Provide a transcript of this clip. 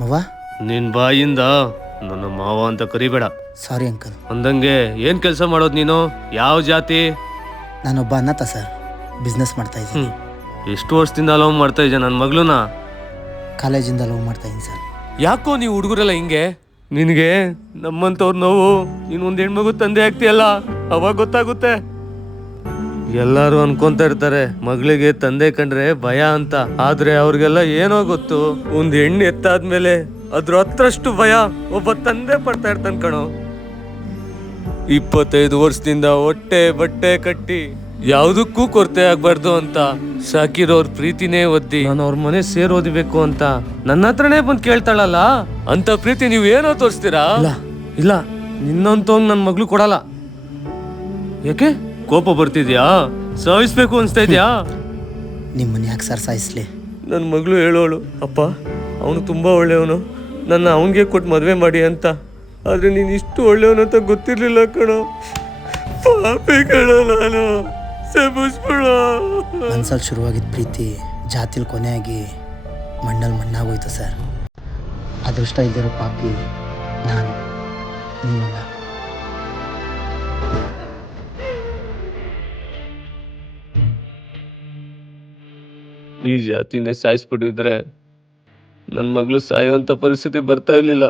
ಮವ. ನಿನ್ ಬಾಯಿಂದ ನನ್ನ ಮಾವ ಅಂತ ಕರಿಬೇಡ. Sorry uncle. ಅಂದಂಗೆ ಏನ್ ಕೆಲಸ ಮಾಡೋದು ನೀನು? ಯಾವ ಜಾತಿ? ನಾನೊಬ್ಬ ಅನಾಥ ಸರ್, ಬಿಸ್ನೆಸ್ ಮಾಡ್ತಾ ಇದ್ದೀನಿ. ಎಷ್ಟು ವರ್ಷದಿಂದ ಲವ್ ಮಾಡ್ತಾ ಇದ್ದೆ ನನ್ನ ಮಗಳನ್ನ? ಕಾಲೇಜಿಂದ ಲವ್ ಮಾಡ್ತಾ ಇದ್ದೀನಿ ಸರ್. ಯಾಕೋ ನೀವು ಹುಡುಗರೆಲ್ಲ ಹಿಂಗೆ? ನಿನಗೆ ನಮ್ಮಂತವ್ರ ನೋವು, ನೀನು ಒಂದ್ ಹೆಣ್ಮಗು ತಂದೆ ಆಗ್ತೀಯಲ್ಲ ಅವಾಗ ಗೊತ್ತಾಗುತ್ತೆ. ಎಲ್ಲಾರು ಅನ್ಕೊಂತ ಇರ್ತಾರೆ ಮಗಳಿಗೆ ತಂದೆ ಕಂಡ್ರೆ ಭಯ ಅಂತ, ಆದ್ರೆ ಅವ್ರಿಗೆಲ್ಲ ಏನೋ ಗೊತ್ತು, ಒಂದ್ ಹೆಣ್ಣು ಎತ್ತಾದ್ಮೇಲೆ ಅದ್ರ ಹತ್ರಷ್ಟು ಭಯ ಒಬ್ಬ ತಂದೆ ಪಡ್ತಾ ಇರ್ತಾನ ಕಣೋ. 25 ವರ್ಷದಿಂದ ಹೊಟ್ಟೆ ಬಟ್ಟೆ ಕಟ್ಟಿ ಯಾವ್ದಕ್ಕೂ ಕೊರತೆ ಆಗ್ಬಾರ್ದು ಅಂತ ಸಾಕಿರೋರ್ ಪ್ರೀತಿನೇ ಒದ್ದಿ ನಾನು ಅವ್ರ ಮನೆ ಸೇರೋದಿಬೇಕು ಅಂತ ನನ್ನ ಹತ್ರನೇ ಬಂದು ಕೇಳ್ತಾಳಲ್ಲ, ಅಂತ ಪ್ರೀತಿ ನೀವ್ ಏನೋ ತೋರಿಸ್ತೀರಾ? ಇಲ್ಲ, ನಿನ್ನಂತವ್ನ್ ನನ್ ಮಗ್ಳು ಕೊಡಲ್ಲ. ಯಾಕೆ ಕೋಪ ಬರ್ತಿದ್ಯಾ? ಸಾಯಿಸ್ಬೇಕು ಅನ್ಸ್ತಾ ಇದ್ಯಾ? ನಿಮ್ಮನ್ನ ಯಾಕೆ ಸರ್ ಸಾಯಿಸ್ಲಿ? ನನ್ನ ಮಗಳು ಹೇಳೋಳು, ಅಪ್ಪ ಅವನು ತುಂಬಾ ಒಳ್ಳೆಯವನು, ನನ್ನ ಅವನಿಗೆ ಕೊಟ್ಟು ಮದುವೆ ಮಾಡಿ ಅಂತ. ಆದ್ರೆ ನೀನು ಇಷ್ಟು ಒಳ್ಳೆಯವನು ಅಂತ ಗೊತ್ತಿರ್ಲಿಲ್ಲ ಕಣೋ. ಪಾಪಿ ಕಣೋ ನಾನು. ಮನ್ಸಲ್ಲಿ ಶುರುವಾಗಿದ್ದ ಪ್ರೀತಿ ಜಾತಿಲ್ ಕೊನೆಯಾಗಿ ಮಣ್ಣಲ್ಲಿ ಮಣ್ಣಾಗೋಯ್ತು ಸರ್. ಅದೃಷ್ಟ ಇದ್ದಿರೋ ಪಾಪಿ ನಾನು, ನೀವಲ್ಲ. ಈ ಜಾತಿನೇ ಸಾಯಿಸ್ಬಿಟ್ಟಿದ್ರೆ ನನ್ನ ಮಗಳು ಸಾಯುವಂತ ಪರಿಸ್ಥಿತಿ ಬರ್ತಾ ಇರ್ಲಿಲ್ಲ.